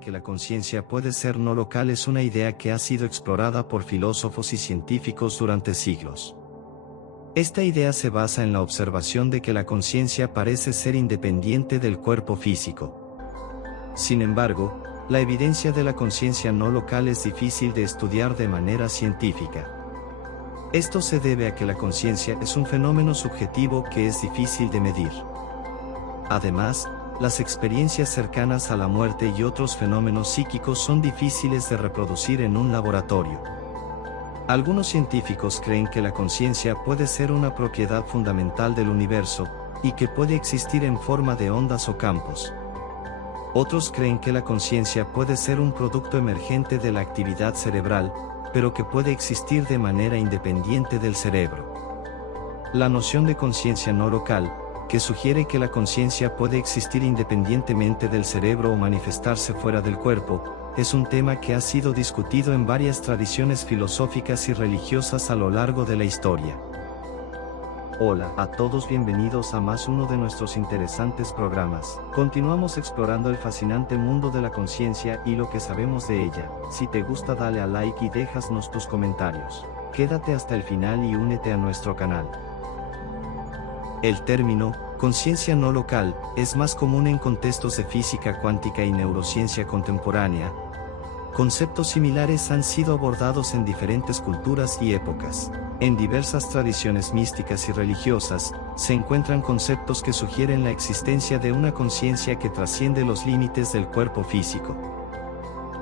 de que la conciencia puede ser no local es una idea que ha sido explorada por filósofos y científicos durante siglos. Esta idea se basa en la observación de que la conciencia parece ser independiente del cuerpo físico. Sin embargo, la evidencia de la conciencia no local es difícil de estudiar de manera científica. Esto se debe a que la conciencia es un fenómeno subjetivo que es difícil de medir. Además, las experiencias cercanas a la muerte y otros fenómenos psíquicos son difíciles de reproducir en un laboratorio. Algunos científicos creen que la conciencia puede ser una propiedad fundamental del universo, y que puede existir en forma de ondas o campos. Otros creen que la conciencia puede ser un producto emergente de la actividad cerebral, pero que puede existir de manera independiente del cerebro. La noción de conciencia no local, que sugiere que la conciencia puede existir independientemente del cerebro o manifestarse fuera del cuerpo, es un tema que ha sido discutido en varias tradiciones filosóficas y religiosas a lo largo de la historia. Hola a todos, bienvenidos a más uno de nuestros interesantes programas. Continuamos explorando el fascinante mundo de la conciencia y lo que sabemos de ella. Si te gusta, dale a like y déjanos tus comentarios. Quédate hasta el final y únete a nuestro canal. El término conciencia no local es más común en contextos de física cuántica y neurociencia contemporánea. Conceptos similares han sido abordados en diferentes culturas y épocas. En diversas tradiciones místicas y religiosas, se encuentran conceptos que sugieren la existencia de una conciencia que trasciende los límites del cuerpo físico.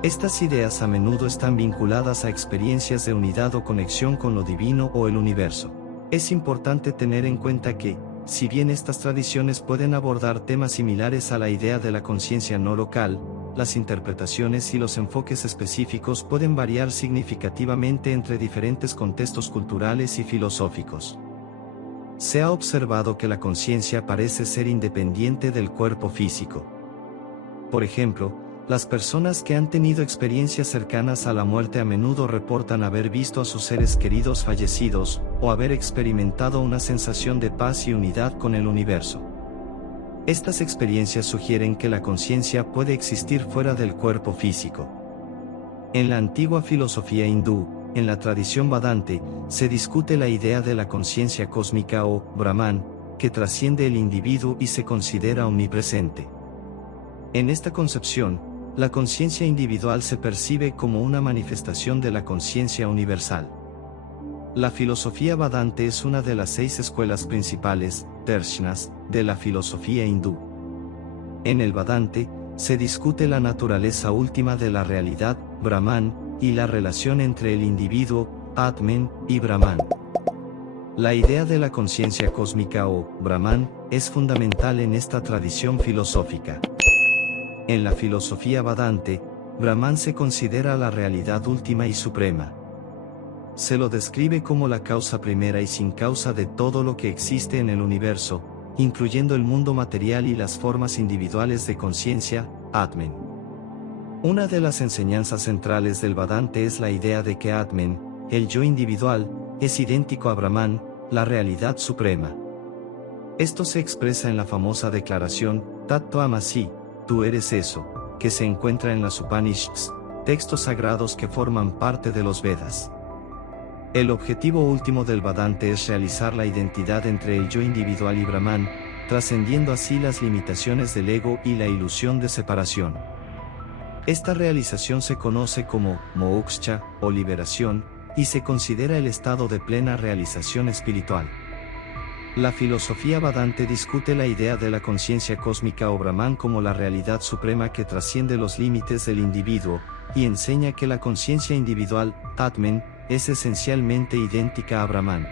Estas ideas a menudo están vinculadas a experiencias de unidad o conexión con lo divino o el universo. Es importante tener en cuenta que, si bien estas tradiciones pueden abordar temas similares a la idea de la conciencia no local, las interpretaciones y los enfoques específicos pueden variar significativamente entre diferentes contextos culturales y filosóficos. Se ha observado que la conciencia parece ser independiente del cuerpo físico. Por ejemplo, las personas que han tenido experiencias cercanas a la muerte a menudo reportan haber visto a sus seres queridos fallecidos, o haber experimentado una sensación de paz y unidad con el universo. Estas experiencias sugieren que la conciencia puede existir fuera del cuerpo físico. En la antigua filosofía hindú, en la tradición Vedante, se discute la idea de la conciencia cósmica o Brahman, que trasciende el individuo y se considera omnipresente. En esta concepción, la conciencia individual se percibe como una manifestación de la conciencia universal. La filosofía Vedante es una de las 6 escuelas principales, darshanas, de la filosofía hindú. En el Vedante, se discute la naturaleza última de la realidad, Brahman, y la relación entre el individuo, Atman, y Brahman. La idea de la conciencia cósmica o Brahman es fundamental en esta tradición filosófica. En la filosofía Vedante, Brahman se considera la realidad última y suprema. Se lo describe como la causa primera y sin causa de todo lo que existe en el universo, incluyendo el mundo material y las formas individuales de conciencia, Atman. Una de las enseñanzas centrales del Vedante es la idea de que Atman, el yo individual, es idéntico a Brahman, la realidad suprema. Esto se expresa en la famosa declaración, Tat Tvamasi, tú eres eso, que se encuentra en las Upanishads, textos sagrados que forman parte de los Vedas. El objetivo último del Vedante es realizar la identidad entre el yo individual y Brahman, trascendiendo así las limitaciones del ego y la ilusión de separación. Esta realización se conoce como moksha o liberación, y se considera el estado de plena realización espiritual. La filosofía Vedante discute la idea de la conciencia cósmica o Brahman como la realidad suprema que trasciende los límites del individuo, y enseña que la conciencia individual, Atman, es esencialmente idéntica a Brahman.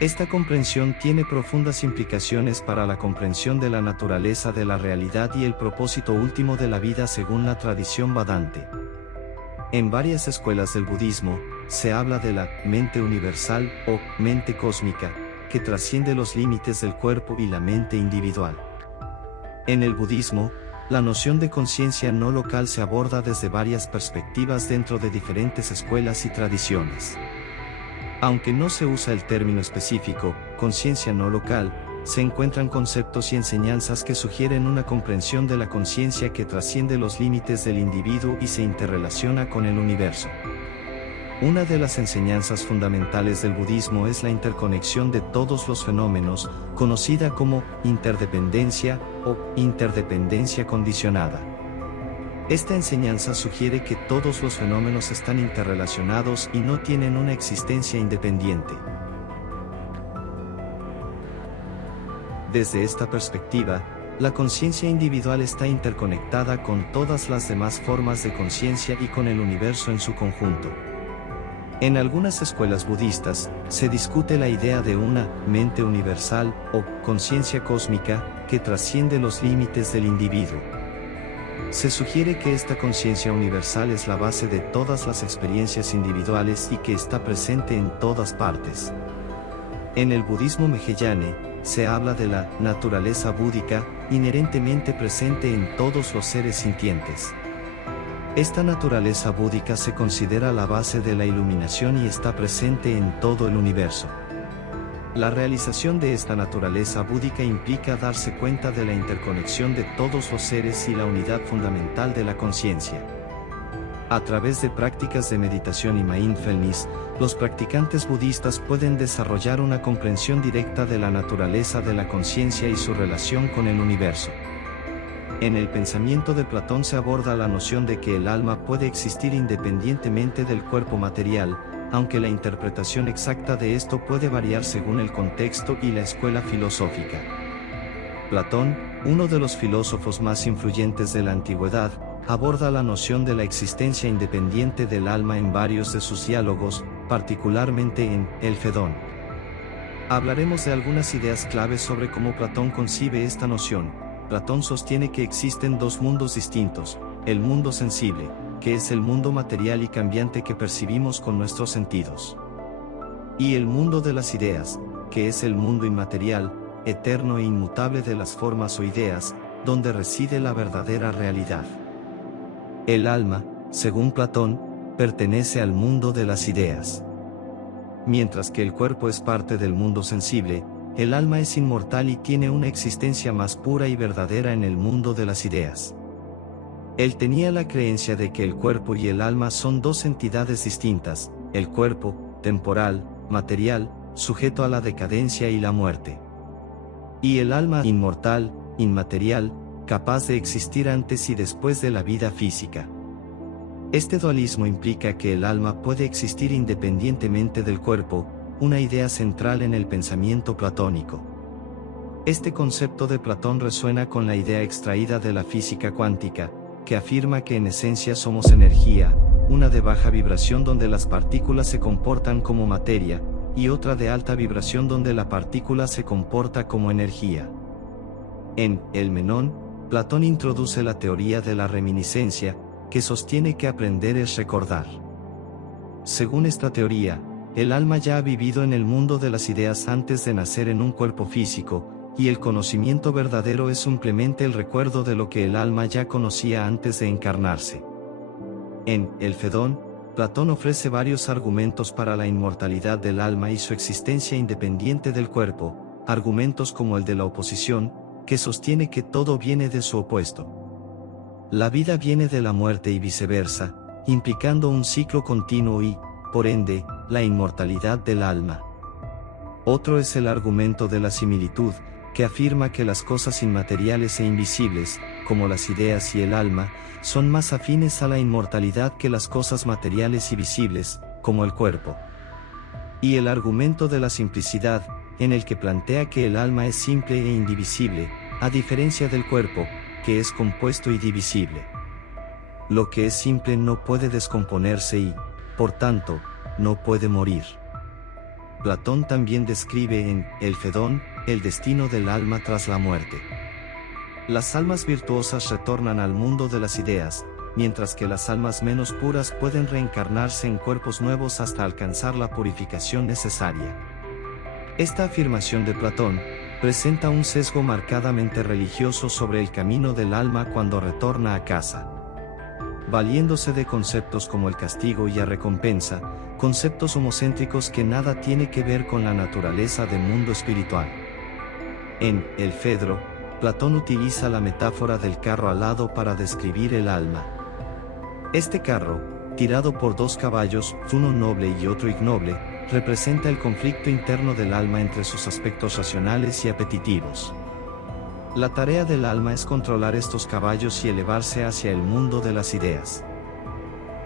Esta comprensión tiene profundas implicaciones para la comprensión de la naturaleza de la realidad y el propósito último de la vida según la tradición Vedante. En varias escuelas del budismo, se habla de la mente universal o mente cósmica, que trasciende los límites del cuerpo y la mente individual. En el budismo, la noción de conciencia no local se aborda desde varias perspectivas dentro de diferentes escuelas y tradiciones. Aunque no se usa el término específico, conciencia no local, se encuentran conceptos y enseñanzas que sugieren una comprensión de la conciencia que trasciende los límites del individuo y se interrelaciona con el universo. Una de las enseñanzas fundamentales del budismo es la interconexión de todos los fenómenos, conocida como interdependencia o interdependencia condicionada. Esta enseñanza sugiere que todos los fenómenos están interrelacionados y no tienen una existencia independiente. Desde esta perspectiva, la conciencia individual está interconectada con todas las demás formas de conciencia y con el universo en su conjunto. En algunas escuelas budistas, se discute la idea de una mente universal o conciencia cósmica que trasciende los límites del individuo. Se sugiere que esta conciencia universal es la base de todas las experiencias individuales y que está presente en todas partes. En el budismo Mahayana, se habla de la naturaleza búdica, inherentemente presente en todos los seres sintientes. Esta naturaleza búdica se considera la base de la iluminación y está presente en todo el universo. La realización de esta naturaleza búdica implica darse cuenta de la interconexión de todos los seres y la unidad fundamental de la conciencia. A través de prácticas de meditación y mindfulness, los practicantes budistas pueden desarrollar una comprensión directa de la naturaleza de la conciencia y su relación con el universo. En el pensamiento de Platón se aborda la noción de que el alma puede existir independientemente del cuerpo material, aunque la interpretación exacta de esto puede variar según el contexto y la escuela filosófica. Platón, uno de los filósofos más influyentes de la antigüedad, aborda la noción de la existencia independiente del alma en varios de sus diálogos, particularmente en El Fedón. Hablaremos de algunas ideas claves sobre cómo Platón concibe esta noción. Platón sostiene que existen dos mundos distintos: el mundo sensible, que es el mundo material y cambiante que percibimos con nuestros sentidos, y el mundo de las ideas, que es el mundo inmaterial, eterno e inmutable de las formas o ideas, donde reside la verdadera realidad. El alma, según Platón, pertenece al mundo de las ideas. Mientras que el cuerpo es parte del mundo sensible, el alma es inmortal y tiene una existencia más pura y verdadera en el mundo de las ideas. Él tenía la creencia de que el cuerpo y el alma son dos entidades distintas: el cuerpo, temporal, material, sujeto a la decadencia y la muerte, y el alma inmortal, inmaterial, capaz de existir antes y después de la vida física. Este dualismo implica que el alma puede existir independientemente del cuerpo, una idea central en el pensamiento platónico. Este concepto de Platón resuena con la idea extraída de la física cuántica, que afirma que en esencia somos energía, una de baja vibración donde las partículas se comportan como materia, y otra de alta vibración donde la partícula se comporta como energía. En El Menón, Platón introduce la teoría de la reminiscencia, que sostiene que aprender es recordar. Según esta teoría, el alma ya ha vivido en el mundo de las ideas antes de nacer en un cuerpo físico, y el conocimiento verdadero es simplemente el recuerdo de lo que el alma ya conocía antes de encarnarse. En El Fedón, Platón ofrece varios argumentos para la inmortalidad del alma y su existencia independiente del cuerpo, argumentos como el de la oposición, que sostiene que todo viene de su opuesto. La vida viene de la muerte y viceversa, implicando un ciclo continuo y, por ende, la inmortalidad del alma. Otro es el argumento de la similitud, que afirma que las cosas inmateriales e invisibles, como las ideas y el alma, son más afines a la inmortalidad que las cosas materiales y visibles, como el cuerpo. Y el argumento de la simplicidad, en el que plantea que el alma es simple e indivisible, a diferencia del cuerpo, que es compuesto y divisible. Lo que es simple no puede descomponerse y, por tanto, no puede morir. Platón también describe en El Fedón el destino del alma tras la muerte. Las almas virtuosas retornan al mundo de las ideas, mientras que las almas menos puras pueden reencarnarse en cuerpos nuevos hasta alcanzar la purificación necesaria. Esta afirmación de Platón presenta un sesgo marcadamente religioso sobre el camino del alma cuando retorna a casa, valiéndose de conceptos como el castigo y la recompensa, conceptos homocéntricos que nada tiene que ver con la naturaleza del mundo espiritual. En El Fedro, Platón utiliza la metáfora del carro alado para describir el alma. Este carro, tirado por dos caballos, uno noble y otro ignoble, representa el conflicto interno del alma entre sus aspectos racionales y apetitivos. La tarea del alma es controlar estos caballos y elevarse hacia el mundo de las ideas.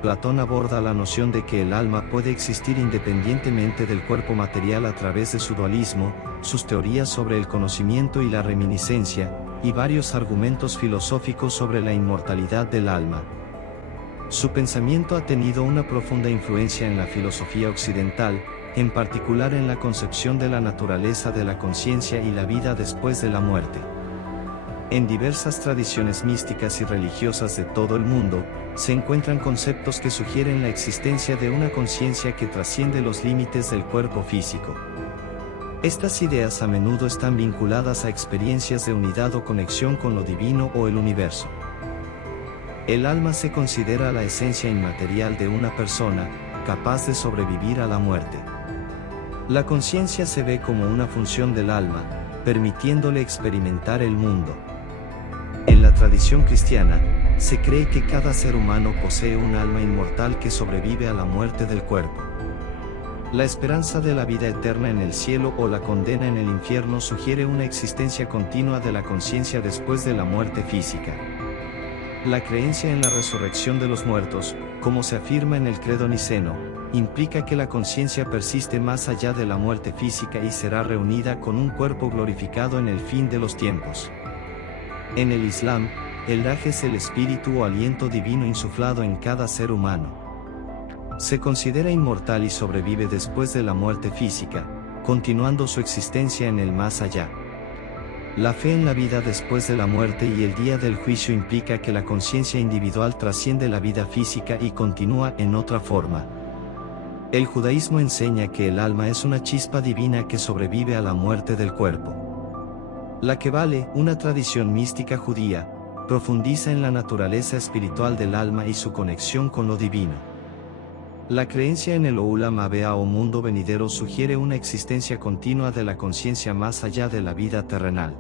Platón aborda la noción de que el alma puede existir independientemente del cuerpo material a través de su dualismo, sus teorías sobre el conocimiento y la reminiscencia, y varios argumentos filosóficos sobre la inmortalidad del alma. Su pensamiento ha tenido una profunda influencia en la filosofía occidental, en particular en la concepción de la naturaleza de la conciencia y la vida después de la muerte. En diversas tradiciones místicas y religiosas de todo el mundo, se encuentran conceptos que sugieren la existencia de una conciencia que trasciende los límites del cuerpo físico. Estas ideas a menudo están vinculadas a experiencias de unidad o conexión con lo divino o el universo. El alma se considera la esencia inmaterial de una persona, capaz de sobrevivir a la muerte. La conciencia se ve como una función del alma, permitiéndole experimentar el mundo. En la tradición cristiana, se cree que cada ser humano posee un alma inmortal que sobrevive a la muerte del cuerpo. La esperanza de la vida eterna en el cielo o la condena en el infierno sugiere una existencia continua de la conciencia después de la muerte física. La creencia en la resurrección de los muertos, como se afirma en el credo niceno, implica que la conciencia persiste más allá de la muerte física y será reunida con un cuerpo glorificado en el fin de los tiempos. En el Islam, el Ruh es el espíritu o aliento divino insuflado en cada ser humano. Se considera inmortal y sobrevive después de la muerte física, continuando su existencia en el más allá. La fe en la vida después de la muerte y el día del juicio implica que la conciencia individual trasciende la vida física y continúa en otra forma. El judaísmo enseña que el alma es una chispa divina que sobrevive a la muerte del cuerpo. La Kebale, una tradición mística judía, profundiza en la naturaleza espiritual del alma y su conexión con lo divino. La creencia en el Olam Abea o mundo venidero sugiere una existencia continua de la conciencia más allá de la vida terrenal.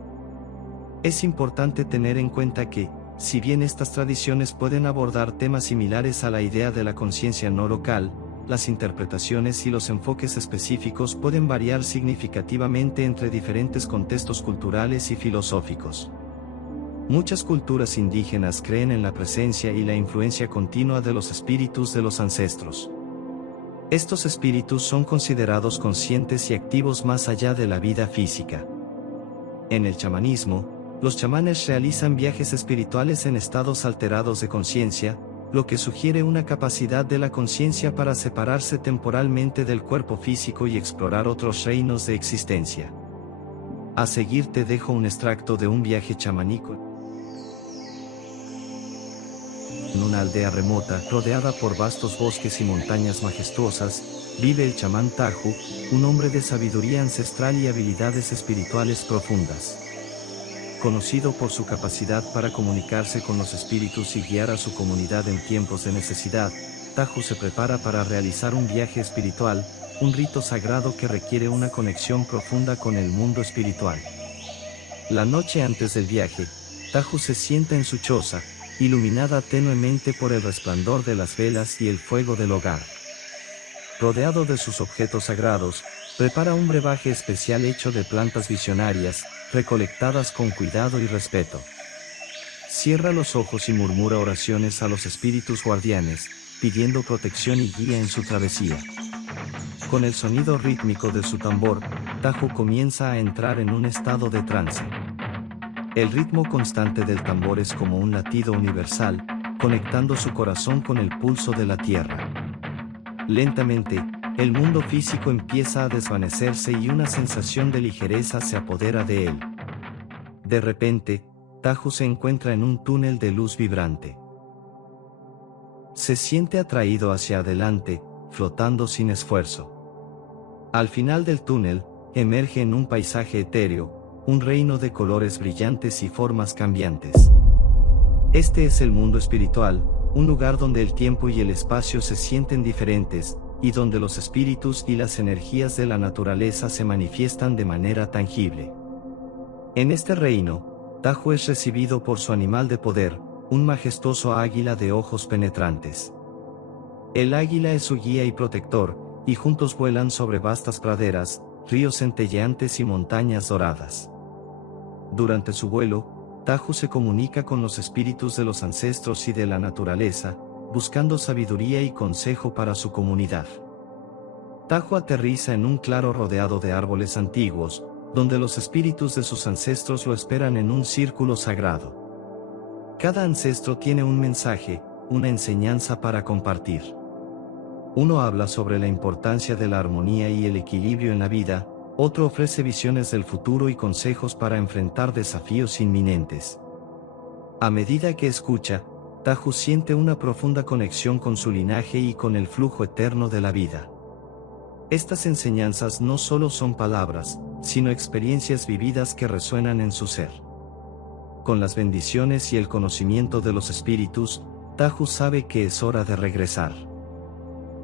Es importante tener en cuenta que, si bien estas tradiciones pueden abordar temas similares a la idea de la conciencia no local, las interpretaciones y los enfoques específicos pueden variar significativamente entre diferentes contextos culturales y filosóficos. Muchas culturas indígenas creen en la presencia y la influencia continua de los espíritus de los ancestros. Estos espíritus son considerados conscientes y activos más allá de la vida física. En el chamanismo, los chamanes realizan viajes espirituales en estados alterados de conciencia, lo que sugiere una capacidad de la conciencia para separarse temporalmente del cuerpo físico y explorar otros reinos de existencia. A seguir te dejo un extracto de un viaje chamánico. En una aldea remota, rodeada por vastos bosques y montañas majestuosas, vive el chamán Taju, un hombre de sabiduría ancestral y habilidades espirituales profundas. Conocido por su capacidad para comunicarse con los espíritus y guiar a su comunidad en tiempos de necesidad, Taju se prepara para realizar un viaje espiritual, un rito sagrado que requiere una conexión profunda con el mundo espiritual. La noche antes del viaje, Taju se sienta en su choza, iluminada tenuemente por el resplandor de las velas y el fuego del hogar. Rodeado de sus objetos sagrados, prepara un brebaje especial hecho de plantas visionarias, recolectadas con cuidado y respeto. Cierra los ojos y murmura oraciones a los espíritus guardianes, pidiendo protección y guía en su travesía. Con el sonido rítmico de su tambor, Taju comienza a entrar en un estado de trance. El ritmo constante del tambor es como un latido universal, conectando su corazón con el pulso de la tierra. Lentamente, el mundo físico empieza a desvanecerse y una sensación de ligereza se apodera de él. De repente, Taju se encuentra en un túnel de luz vibrante. Se siente atraído hacia adelante, flotando sin esfuerzo. Al final del túnel, emerge en un paisaje etéreo, un reino de colores brillantes y formas cambiantes. Este es el mundo espiritual, un lugar donde el tiempo y el espacio se sienten diferentes, y donde los espíritus y las energías de la naturaleza se manifiestan de manera tangible. En este reino, Tahu es recibido por su animal de poder, un majestuoso águila de ojos penetrantes. El águila es su guía y protector, y juntos vuelan sobre vastas praderas, ríos centelleantes y montañas doradas. Durante su vuelo, Tahu se comunica con los espíritus de los ancestros y de la naturaleza, buscando sabiduría y consejo para su comunidad. Tahu aterriza en un claro rodeado de árboles antiguos, donde los espíritus de sus ancestros lo esperan en un círculo sagrado. Cada ancestro tiene un mensaje, una enseñanza para compartir. Uno habla sobre la importancia de la armonía y el equilibrio en la vida, otro ofrece visiones del futuro y consejos para enfrentar desafíos inminentes. A medida que escucha, Tahu siente una profunda conexión con su linaje y con el flujo eterno de la vida. Estas enseñanzas no solo son palabras, sino experiencias vividas que resuenan en su ser. Con las bendiciones y el conocimiento de los espíritus, Tahu sabe que es hora de regresar.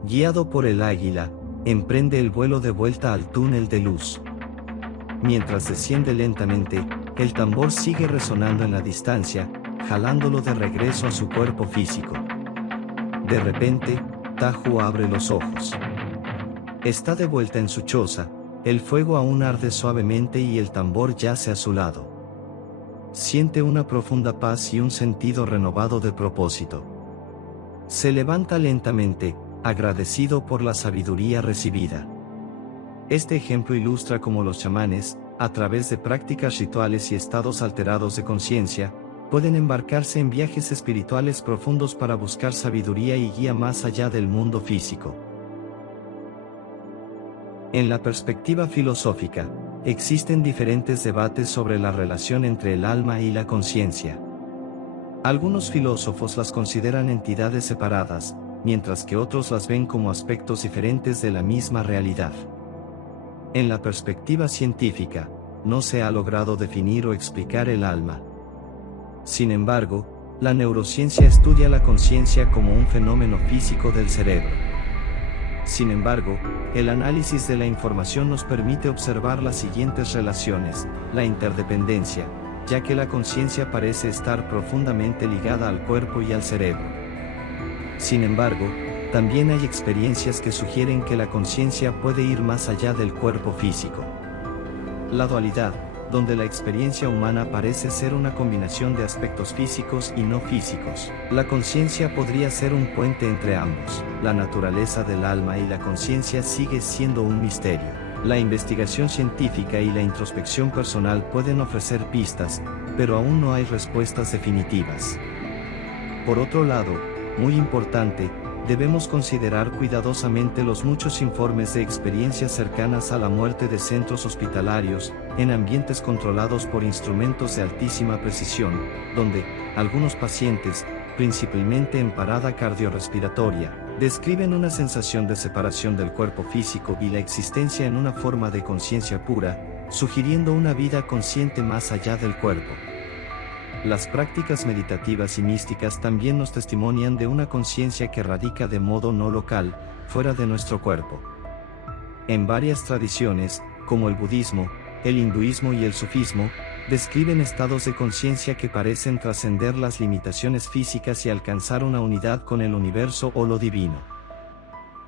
Guiado por el águila, emprende el vuelo de vuelta al túnel de luz. Mientras desciende lentamente, el tambor sigue resonando en la distancia, jalándolo de regreso a su cuerpo físico. De repente, Tahu abre los ojos. Está de vuelta en su choza, el fuego aún arde suavemente y el tambor yace a su lado. Siente una profunda paz y un sentido renovado de propósito. Se levanta lentamente, agradecido por la sabiduría recibida. Este ejemplo ilustra cómo los chamanes, a través de prácticas rituales y estados alterados de conciencia, pueden embarcarse en viajes espirituales profundos para buscar sabiduría y guía más allá del mundo físico. En la perspectiva filosófica, existen diferentes debates sobre la relación entre el alma y la conciencia. Algunos filósofos las consideran entidades separadas, mientras que otros las ven como aspectos diferentes de la misma realidad. En la perspectiva científica, no se ha logrado definir o explicar el alma. Sin embargo, la neurociencia estudia la conciencia como un fenómeno físico del cerebro. Sin embargo, el análisis de la información nos permite observar las siguientes relaciones: la interdependencia, ya que la conciencia parece estar profundamente ligada al cuerpo y al cerebro. Sin embargo, también hay experiencias que sugieren que la conciencia puede ir más allá del cuerpo físico. La dualidad, donde la experiencia humana parece ser una combinación de aspectos físicos y no físicos. La conciencia podría ser un puente entre ambos. La naturaleza del alma y la conciencia sigue siendo un misterio. La investigación científica y la introspección personal pueden ofrecer pistas, pero aún no hay respuestas definitivas. Por otro lado, muy importante, debemos considerar cuidadosamente los muchos informes de experiencias cercanas a la muerte de centros hospitalarios, en ambientes controlados por instrumentos de altísima precisión, donde algunos pacientes, principalmente en parada cardiorrespiratoria, describen una sensación de separación del cuerpo físico y la existencia en una forma de conciencia pura, sugiriendo una vida consciente más allá del cuerpo. Las prácticas meditativas y místicas también nos testimonian de una conciencia que radica de modo no local, fuera de nuestro cuerpo. En varias tradiciones, como el budismo, el hinduismo y el sufismo, describen estados de conciencia que parecen trascender las limitaciones físicas y alcanzar una unidad con el universo o lo divino.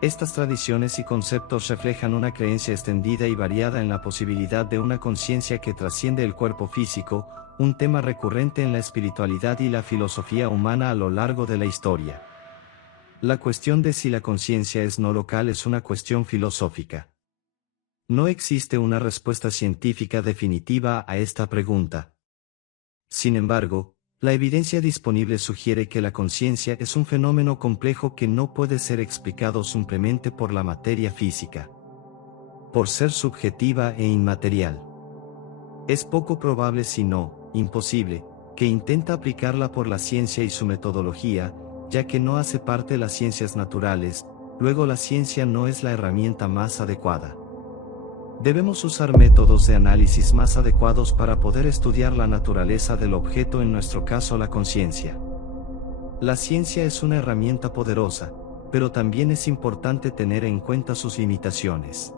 Estas tradiciones y conceptos reflejan una creencia extendida y variada en la posibilidad de una conciencia que trasciende el cuerpo físico, un tema recurrente en la espiritualidad y la filosofía humana a lo largo de la historia. La cuestión de si la conciencia es no local es una cuestión filosófica. No existe una respuesta científica definitiva a esta pregunta. Sin embargo, la evidencia disponible sugiere que la conciencia es un fenómeno complejo que no puede ser explicado simplemente por la materia física. Por ser subjetiva e inmaterial. Es poco probable, si no imposible, que intenta aplicarla por la ciencia y su metodología, ya que no hace parte de las ciencias naturales, luego la ciencia no es la herramienta más adecuada. Debemos usar métodos de análisis más adecuados para poder estudiar la naturaleza del objeto, en nuestro caso la conciencia. La ciencia es una herramienta poderosa, pero también es importante tener en cuenta sus limitaciones.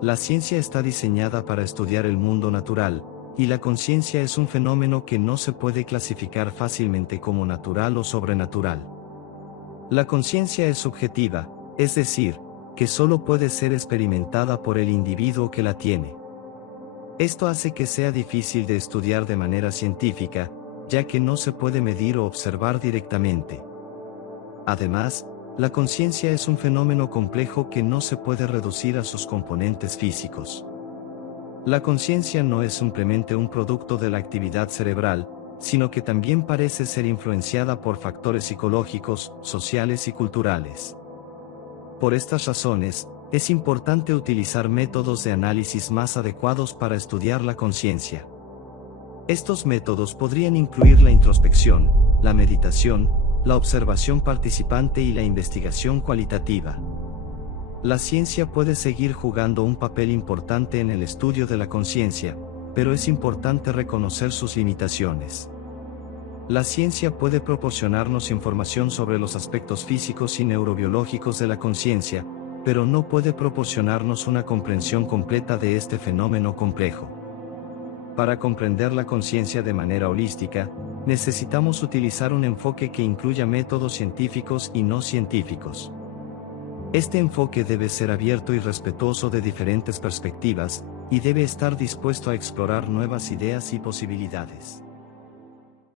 La ciencia está diseñada para estudiar el mundo natural, y la conciencia es un fenómeno que no se puede clasificar fácilmente como natural o sobrenatural. La conciencia es subjetiva, es decir, que solo puede ser experimentada por el individuo que la tiene. Esto hace que sea difícil de estudiar de manera científica, ya que no se puede medir o observar directamente. Además, la conciencia es un fenómeno complejo que no se puede reducir a sus componentes físicos. La conciencia no es simplemente un producto de la actividad cerebral, sino que también parece ser influenciada por factores psicológicos, sociales y culturales. Por estas razones, es importante utilizar métodos de análisis más adecuados para estudiar la conciencia. Estos métodos podrían incluir la introspección, la meditación, la observación participante y la investigación cualitativa. La ciencia puede seguir jugando un papel importante en el estudio de la conciencia, pero es importante reconocer sus limitaciones. La ciencia puede proporcionarnos información sobre los aspectos físicos y neurobiológicos de la conciencia, pero no puede proporcionarnos una comprensión completa de este fenómeno complejo. Para comprender la conciencia de manera holística, necesitamos utilizar un enfoque que incluya métodos científicos y no científicos. Este enfoque debe ser abierto y respetuoso de diferentes perspectivas, y debe estar dispuesto a explorar nuevas ideas y posibilidades.